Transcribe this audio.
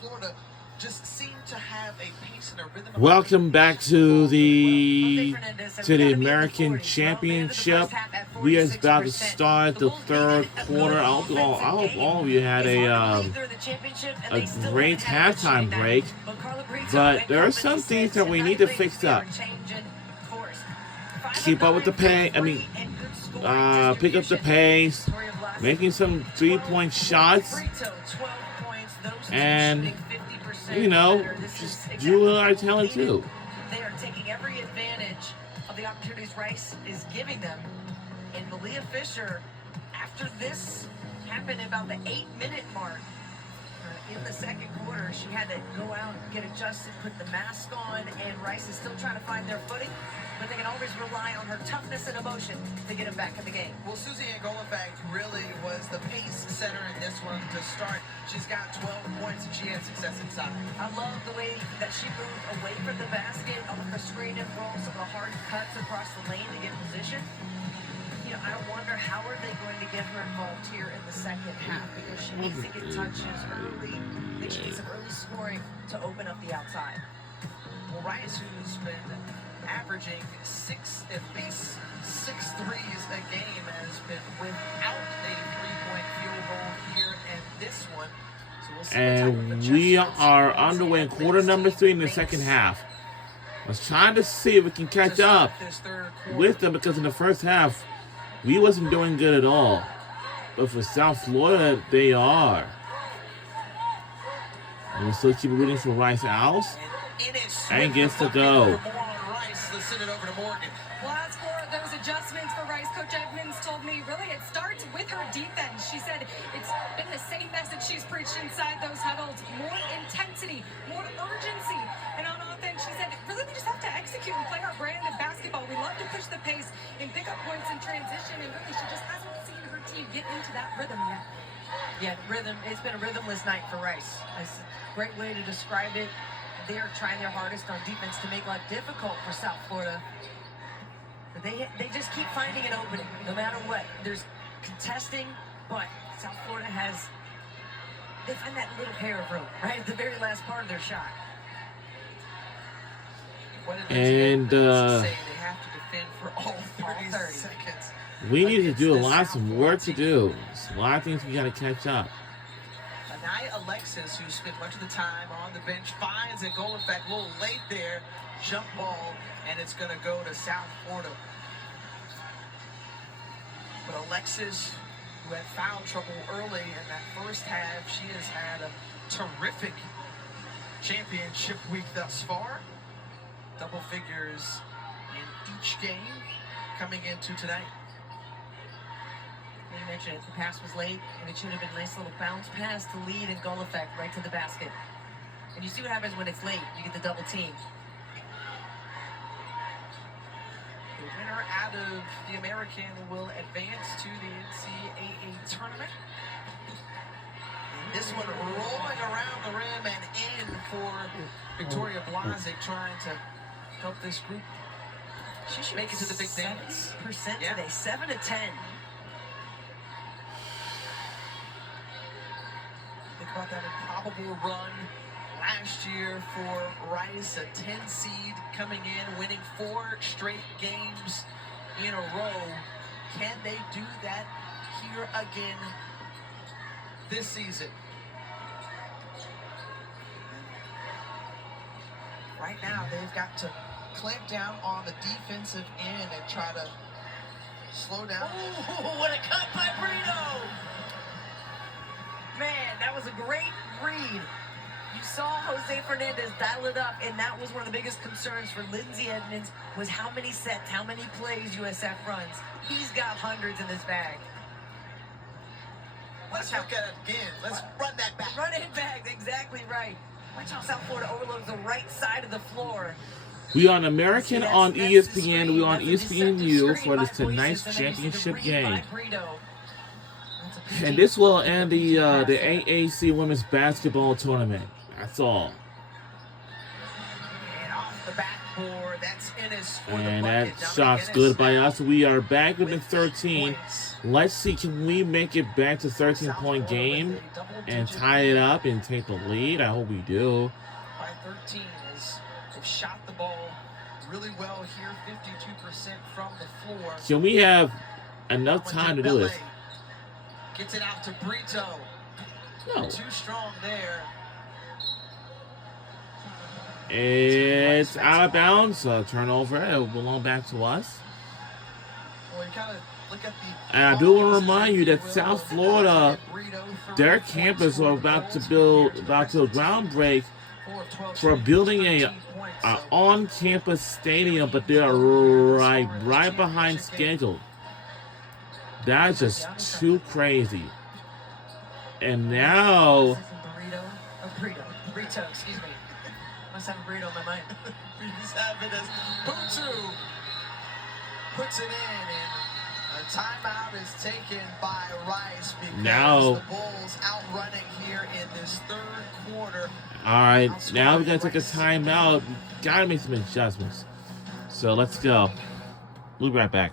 Florida just seem to have a pace and a rhythm. Welcome back to the American Championship. We are about to start the third quarter. I hope all of you had a great halftime break. But there are some things that we need to fix up. Keep up with the pace. Pick up the pace. Making some three-point shots. And just do what I tell it to. They are taking every advantage of the opportunities Rice is giving them. And Malia Fisher, after this happened about the 8-minute mark in the second quarter, she had to go out, get adjusted, put the mask on, and Rice is still trying to find their footing. But they can always rely on her toughness and emotion to get them back in the game. Well, Susie Angolafag really was the pace setter in this one to start. She's got 12 points and she had success inside. I love the way that she moved away from the basket on her screen and roll, some of the hard cuts across the lane to get position. I wonder how are they going to get her involved here in the second half, because she needs to get touches early. I think she needs some early scoring to open up the outside. Well, Rice, who's been averaging at least six threes a game, has been without a three-point field goal here in this one. So we'll see. And we are underway in quarter number 3 in the second half. I was trying to see if we can catch up with them, because in the first half we wasn't doing good at all. But for South Florida, they are. And we still keep rooting for Rice Owls. And gets to go. Send it over to Morgan. Well, as for those adjustments for Rice, Coach Edmonds told me really it starts with her defense. She said it's been the same message she's preached inside those huddles: more intensity, more urgency. And on offense, she said really we just have to execute and play our brand of basketball. We love to push the pace and pick up points in transition, and really she just hasn't seen her team get into that rhythm yet. Yeah, rhythm. It's been a rhythmless night for Rice. That's a great way to describe it. They are trying their hardest on defense to make life difficult for South Florida. But they just keep finding an opening, no matter what. There's contesting, but South Florida they find that little hair of room, right at the very last part of their shot. And they have to defend for all 30 seconds. We need to do some work to do. There's a lot of things we got to catch up. Nia Alexis, who spent much of the time on the bench, finds a goal. In fact, a little late there, jump ball, and it's going to go to South Florida. But Alexis, who had foul trouble early in that first half, she has had a terrific championship week thus far. Double figures in each game coming into tonight. You mentioned it, the pass was late, and it should have been a nice little bounce pass to lead and goal effect right to the basket. And you see what happens when it's late. You get the double team. The winner out of the American will advance to the NCAA tournament. And this one rolling around the rim and in for Victoria Blazek, trying to help this group She should make it to the big dance. 70% today, 7 to 10. Think about that improbable run last year for Rice, a 10 seed coming in, winning 4 straight games in a row. Can they do that here again this season? Right now, they've got to clamp down on the defensive end and try to slow down. Oh, what a cut by Brito! Man, that was a great read. You saw Jose Fernandez dial it up, and that was one of the biggest concerns for Lindsay Edmonds, was how many sets, how many plays USF runs. He's got hundreds in this bag. Let's look at it again. Let's run that back. Run it back, exactly right. Watch how South Florida overloads the right side of the floor. We on American on ESPN. We on ESPNU for this tonight's championship game. And this will end the AAC Women's Basketball Tournament. That's all. And off the back for that's Ennis for And the that bucket. Dominic shot's Ennis good by now us. We are back within with 13. 8 points. Let's see, can we make it back to 13-point game and tie it up and take the lead? I hope we do. By 13 as they've shot the ball really well here, 52% from the floor. Can we have enough time to do this? Gets it out to Brito. No. Too strong there. It's out of bounds. Turnover. It will belong back to us. Well, you kind of look at the. And I do want to remind you that South Florida, their campus are about to build a groundbreak for building a on-campus stadium, but they are right behind schedule. That is just too crazy. And now, Brito, excuse me. Must have a burrito on my mind. He's having as Putu puts it in, and a timeout is taken by Rice because now the Bulls outrunning here in this third quarter. all right, now we're gonna take a timeout. Gotta make some adjustments. So let's go. We'll be right back.